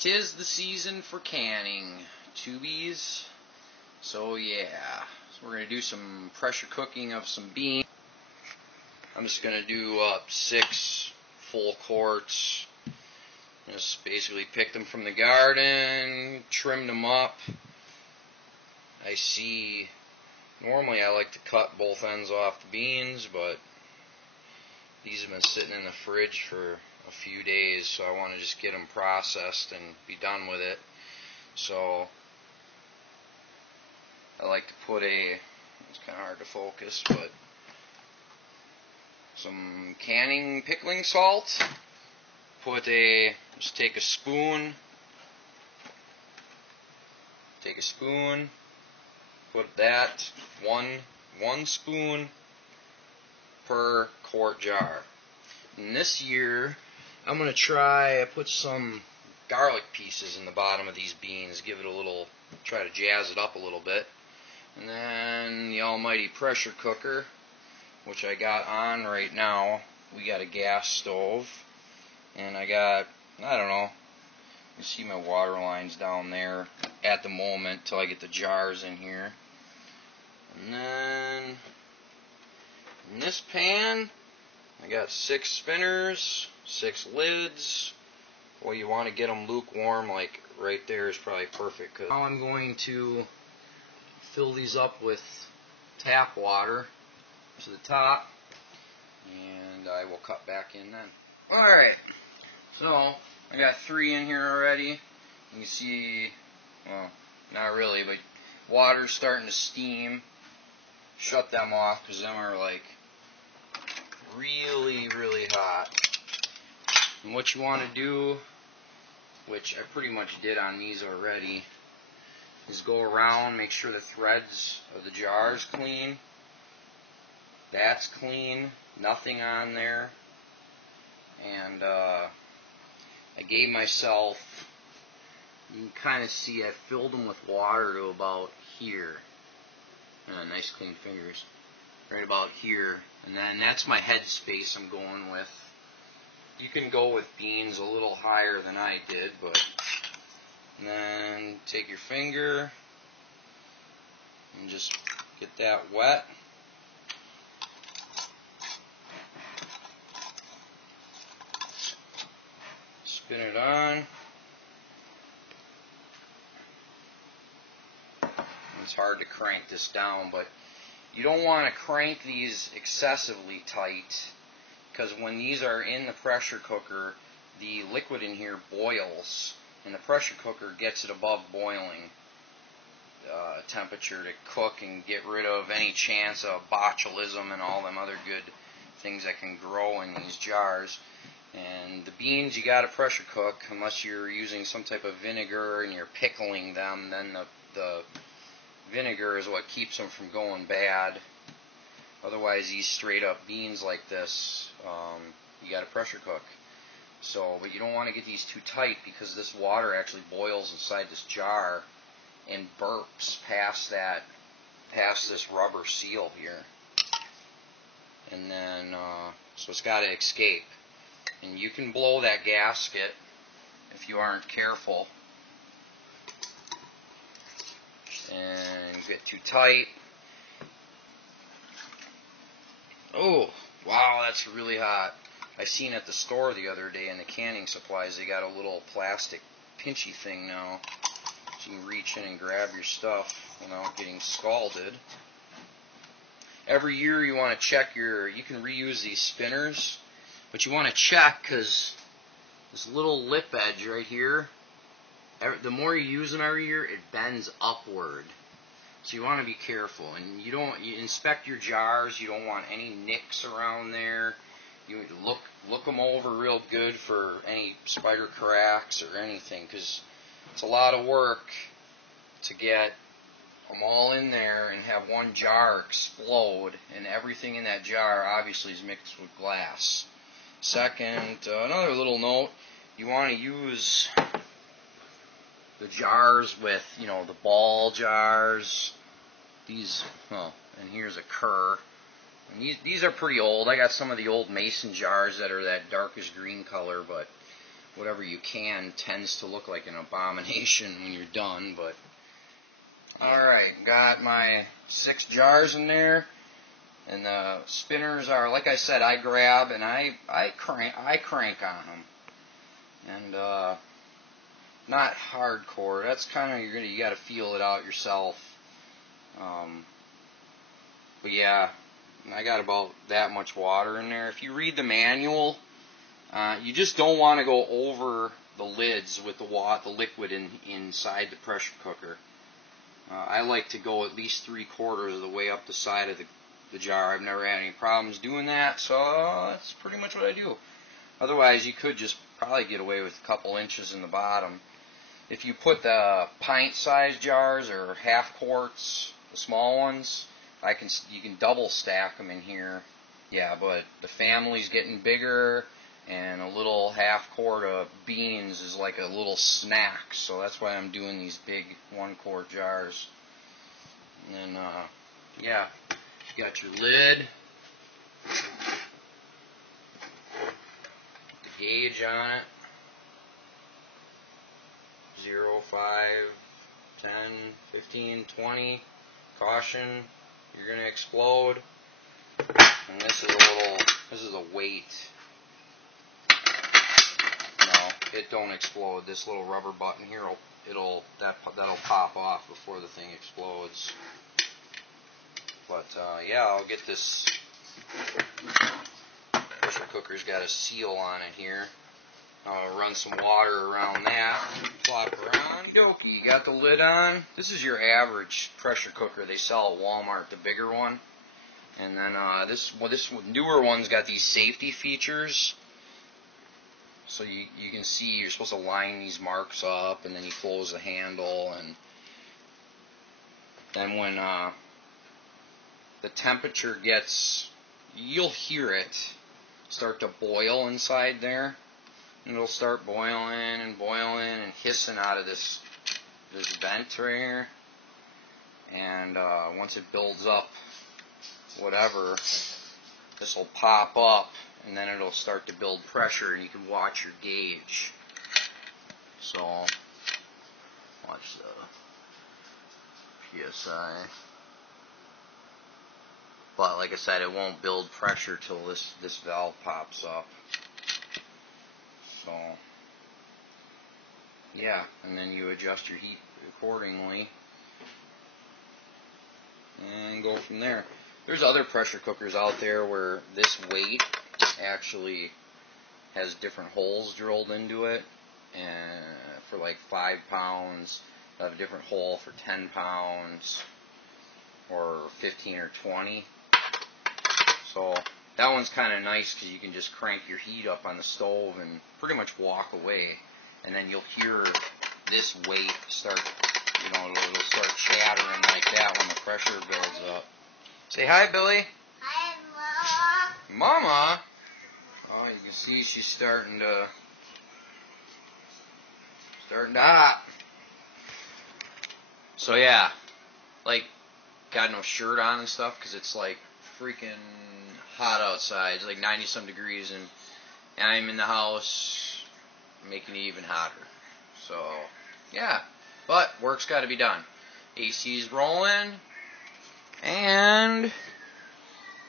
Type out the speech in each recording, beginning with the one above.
'Tis the season for canning, tubies. So yeah, so we're going to do some pressure cooking of some beans. I'm just going to do 6 full quarts. Just basically pick them from the garden, trim them up. I see, normally I like to cut both ends off the beans, but these have been sitting in the fridge for a few days, so I want to just get them processed and be done with it. So I like to put it's kind of hard to focus, but some canning pickling salt. Just take a spoon, put that, one spoon per quart jar. And this year, I'm going to try, I put some garlic pieces in the bottom of these beans, give it a little, try to jazz it up a little bit. And then the almighty pressure cooker, which I got on right now. We got a gas stove, and I got, I don't know, you see my water lines down there at the moment till I get the jars in here. And then in this pan, I got 6 spinners, 6 lids. Well, you want to get them lukewarm, like right there is probably perfect. Cause now I'm going to fill these up with tap water to the top, and I will cut back in then. Alright, so I got 3 in here already. You can see, well, not really, but water's starting to steam. Shut them off because them are like really, really hot. And what you want to do, which I pretty much did on these already, is go around, make sure the threads of the jar is clean. That's clean, nothing on there. And I gave myself, you can kind of see I filled them with water to about here. Nice clean fingers. Right about here. And then that's my head space I'm going with. You can go with beans a little higher than I did, but and then take your finger and just get that wet. Spin it on. It's hard to crank this down, but you don't want to crank these excessively tight, because when these are in the pressure cooker, the liquid in here boils, and the pressure cooker gets it above boiling temperature to cook and get rid of any chance of botulism and all them other good things that can grow in these jars. And the beans you got to pressure cook, unless you're using some type of vinegar and you're pickling them, then the vinegar is what keeps them from going bad. Otherwise, these straight up beans like this, you got to pressure cook. So, but you don't want to get these too tight, because this water actually boils inside this jar and burps past this rubber seal here. And then, so it's got to escape. And you can blow that gasket if you aren't careful and get too tight. Oh, wow, that's really hot. I seen at the store the other day in the canning supplies, they got a little plastic pinchy thing now, so you can reach in and grab your stuff without getting scalded. Every year you want to check you can reuse these spinners, but you want to check, because this little lip edge right here, the more you use them every year, it bends upward. So you want to be careful, and you inspect your jars. You don't want any nicks around there. You look them over real good for any spider cracks or anything, because it's a lot of work to get them all in there and have one jar explode, and everything in that jar obviously is mixed with glass. Second, another little note, you want to use the jars with, the ball jars. These, and here's a Kerr. And these are pretty old. I got some of the old mason jars that are that darkish green color, but whatever you can tends to look like an abomination when you're done. But alright, got my 6 jars in there, and the spinners are, like I said, I grab and I crank on them, and not hardcore. That's kind of, you got to feel it out yourself. But yeah, I got about that much water in there. If you read the manual, you just don't want to go over the lids with the liquid inside the pressure cooker. I like to go at least 3/4 of the way up the side of the jar. I've never had any problems doing that, so that's pretty much what I do. Otherwise, you could just probably get away with a couple inches in the bottom. If you put the pint-sized jars or half quarts, the small ones, you can double stack them in here. Yeah, but the family's getting bigger, and a little half quart of beans is like a little snack, so that's why I'm doing these big 1-quart jars. And then, yeah, you got your lid, the gauge on it, 0, 5, 10, 15, 20, caution, you're going to explode. And this is a weight. No, it don't explode. This little rubber button here, that'll pop off before the thing explodes. But yeah, I'll get this pressure cooker's got a seal on it here. I'll run some water around that, plop her on, you got the lid on. This is your average pressure cooker they sell at Walmart, the bigger one. And then this newer one's got these safety features. So you can see you're supposed to line these marks up, and then you close the handle, and then when the temperature gets, you'll hear it start to boil inside there. And it'll start boiling and boiling and hissing out of this vent right here. And once it builds up, whatever, this will pop up, and then it'll start to build pressure, and you can watch your gauge. So, watch the PSI. But like I said, it won't build pressure till this valve pops up. So, yeah, and then you adjust your heat accordingly and go from there. There's other pressure cookers out there where this weight actually has different holes drilled into it, and for like 5 pounds, they'll have a different hole for 10 pounds or 15 or 20. So that one's kind of nice because you can just crank your heat up on the stove and pretty much walk away, and then you'll hear this weight start, it'll start chattering like that when the pressure builds up. Say hi, Billy. Hi, Mama. Mama? Oh, you can see she's starting to hot. So yeah, like, got no shirt on and stuff because it's like freaking hot outside. It's like 90-some degrees, and I'm in the house making it even hotter. So yeah, but work's got to be done. AC's rolling and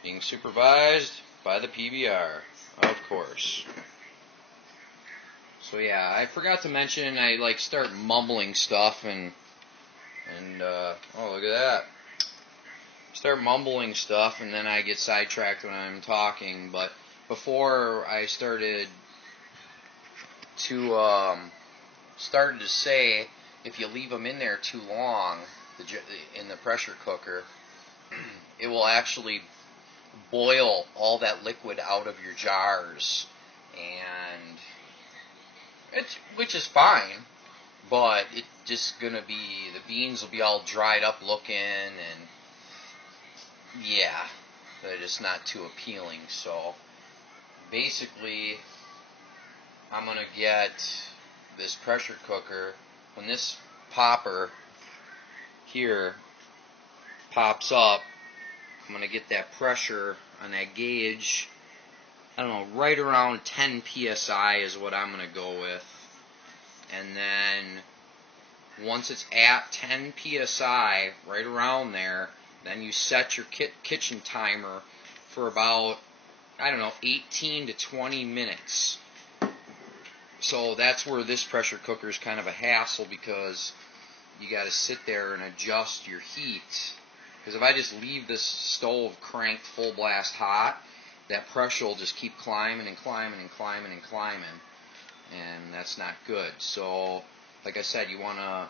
being supervised by the PBR, of course. So yeah, I forgot to mention I like start mumbling stuff and oh, look at that. Start mumbling stuff, and then I get sidetracked when I'm talking. But before I started to say, if you leave them in there too long, in the pressure cooker, it will actually boil all that liquid out of your jars, and which is fine, but it's just gonna be, the beans will be all dried up looking, and yeah, they're just not too appealing. So basically, I'm gonna get this pressure cooker, when this popper here pops up, I'm gonna get that pressure on that gauge I don't know, right around 10 psi is what I'm going to go with. And then once it's at 10 psi, right around there, then you set your kitchen timer for about, I don't know, 18 to 20 minutes. So that's where this pressure cooker is kind of a hassle, because you got to sit there and adjust your heat. Because if I just leave this stove cranked full blast hot, that pressure will just keep climbing and climbing and climbing and climbing, and that's not good. So, like I said, you want to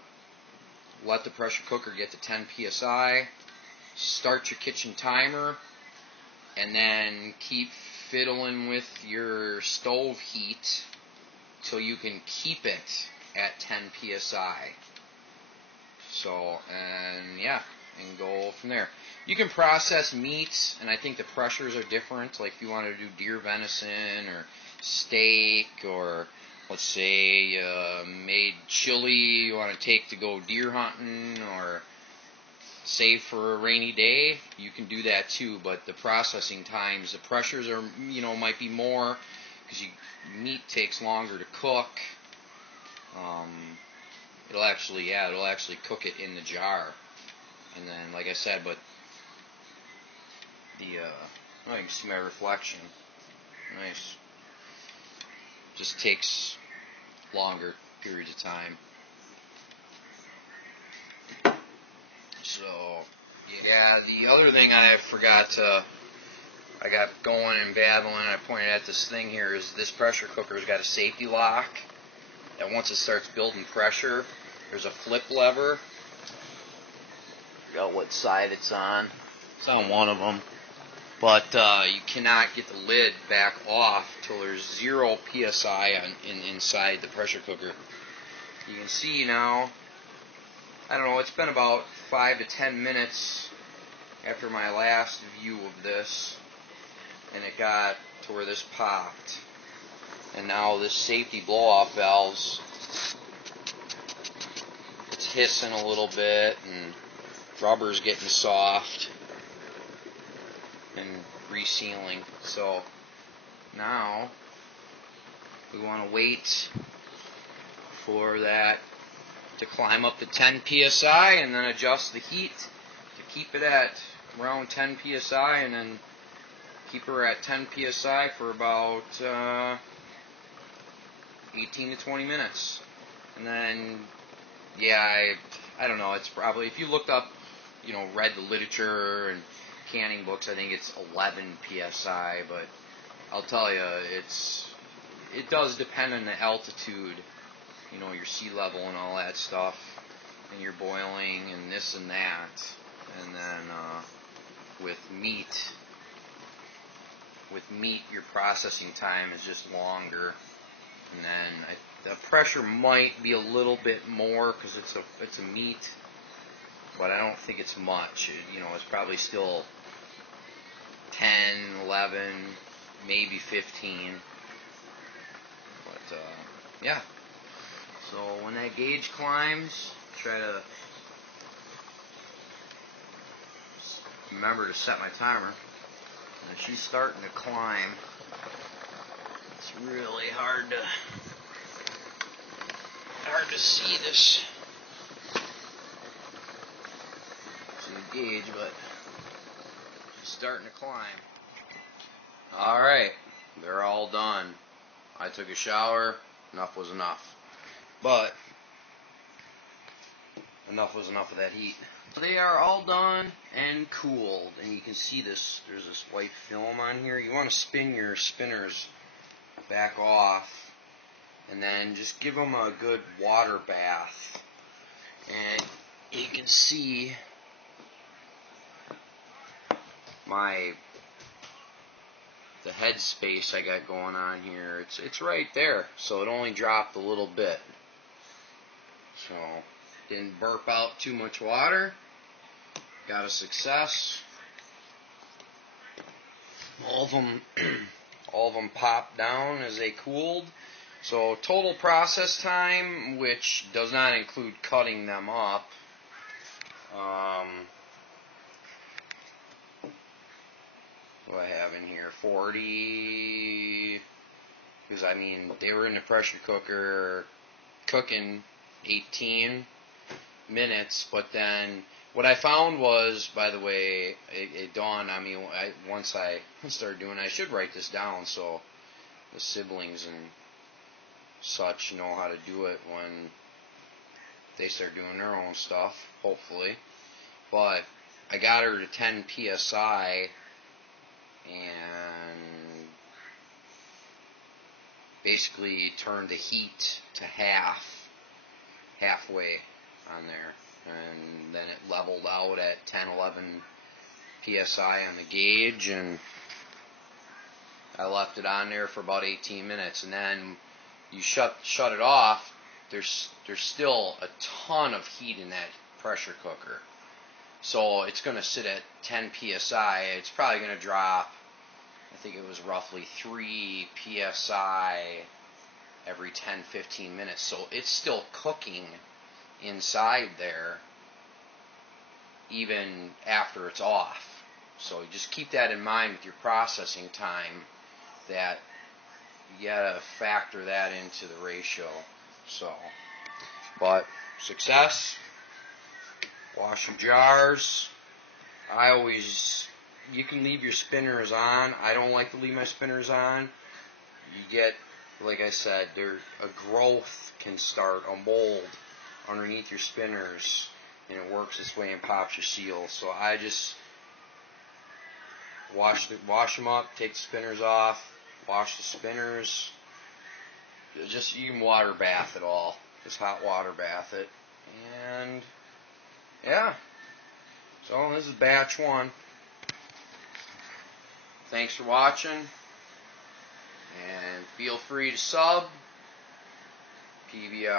let the pressure cooker get to 10 psi, start your kitchen timer, and then keep fiddling with your stove heat so you can keep it at 10 psi. So, and yeah, and go from there. You can process meats, and I think the pressures are different. Like if you want to do deer venison or steak, or let's say made chili you want to take to go deer hunting or save for a rainy day, you can do that too. But the processing times, the pressures are, might be more, because meat takes longer to cook. It'll actually cook it in the jar. And then, like I said, but you can see my reflection. Nice. Just takes longer periods of time. So, yeah, the other thing I got going and babbling, I pointed at this thing here, is this pressure cooker's got a safety lock. And once it starts building pressure, there's a flip lever. I forgot what side it's on. It's on one of them. But you cannot get the lid back off till there's 0 psi inside the pressure cooker. You can see now, I don't know, it's been about 5 to 10 minutes after my last view of this, and it got to where this popped. And now this safety blow-off valve's, it's hissing a little bit, and rubber's getting soft and resealing. So now we want to wait for that to climb up to 10 psi, and then adjust the heat to keep it at around 10 psi, and then keep her at 10 psi for about 18 to 20 minutes. And then, yeah, I don't know, it's probably, if you looked up, read the literature and canning books, I think it's 11 psi, but I'll tell you, it does depend on the altitude, your sea level and all that stuff, and your boiling and this and that. And then with meat, your processing time is just longer, and then the pressure might be a little bit more because it's a meat, but I don't think it's much. It's probably still 10, 11, maybe 15. But yeah. So when that gauge climbs, try to remember to set my timer. And she's starting to climb. It's really hard to see this. See the gauge, but she's starting to climb. Alright, they're all done. I took a shower, enough was enough. But enough was enough of that heat. They are all done and cooled, and you can see this, there's this white film on here. You want to spin your spinners back off, and then just give them a good water bath. And you can see the head space I got going on here. It's right there, so it only dropped a little bit. So didn't burp out too much water. Got a success. All of them popped down as they cooled. So total process time, which does not include cutting them up, what do I have in here? 40. Because I mean, they were in the pressure cooker cooking 18 minutes, but then what I found was, by the way, it dawned on me once I started doing it, I should write this down so the siblings and such know how to do it when they start doing their own stuff, hopefully. But I got her to 10 psi and basically turned the heat to halfway on there, and then it leveled out at 10, 11 psi on the gauge, and I left it on there for about 18 minutes, and then you shut it off. There's still a ton of heat in that pressure cooker, so it's going to sit at 10 psi. It's probably going to drop, I think it was roughly 3 psi every 10-15 minutes, so it's still cooking inside there even after it's off. So just keep that in mind with your processing time, that you gotta factor that into the ratio. So, but success. Wash your jars. You can leave your spinners on. I don't like to leave my spinners on. You get, like I said, a growth can start, a mold underneath your spinners, and it works this way and pops your seal. So I just wash them up, take the spinners off, wash the spinners. Just, you can water bath it all. Just hot water bath it. And yeah. So this is batch 1. Thanks for watching, and feel free to sub. PBR.